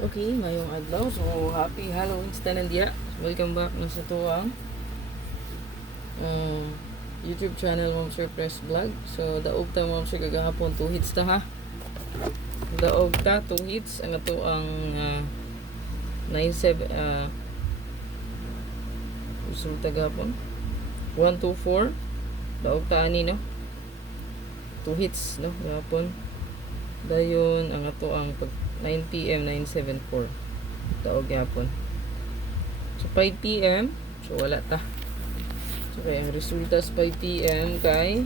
Okay, mayong adlaw. So, happy Halloween sa tanan diya. Welcome back na sa tuwang YouTube channel Mom Sir Press Vlog. So, daog ta Mom Sir kagahapon 2 hits ta ha. Daog ta 2 hits ang ato ang 97 resulta gahapon. 124 daog ta ani no. 2 hits no gahapon. Dayon ang ato ang 9 PM 974 daog gahapon. So 5 PM so wala ta. So kaya ang resulta sa 5 PM kay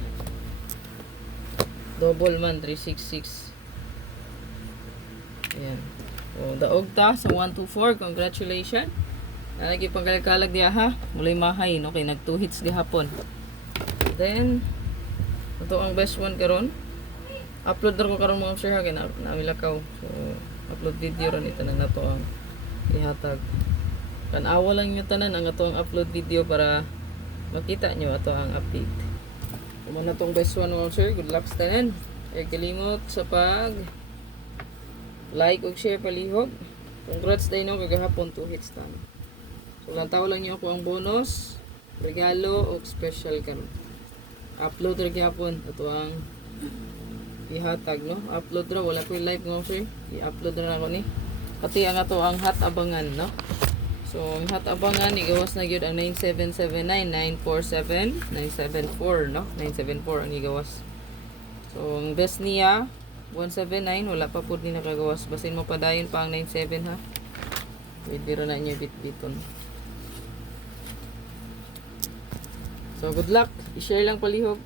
double man 366. Ayan. O daog ta sa 124. Congratulations. Lagi pangkalag-kalag diya ha. Mulay mahay no kay nag 2 hits gahapon. Then ito ang best one karon. Upload na ko karon mga sir ha kay namilakaw. So upload video ron itanan na to ang ihatag. Tanawa lang nyo tanan ang ato ang upload video para makita nyo ato ang update. Kung na tong best one mga sir, good luck sa tanan. Kaya kalimot sa pag like ug share palihog. Congrats tayo no kagahapon 2 hits tayo. So lantaw lang nyo ako ang bonus, regalo o special karon. Upload ra gyapon ato ang ihatag no. Upload ra wala ko live nga sir. I-upload na ako ni. Pati ang ato ang hot abangan no. So ang hot abangan igawas na gyud ang 9779 947 974 no. 974 ang igawas. So ang best niya 179 wala pa pud ni nakagawas. Basin mo pa dayon pa ang 97 ha. Pwede ra na niyo bit-biton. So good luck. I-share lang palihog.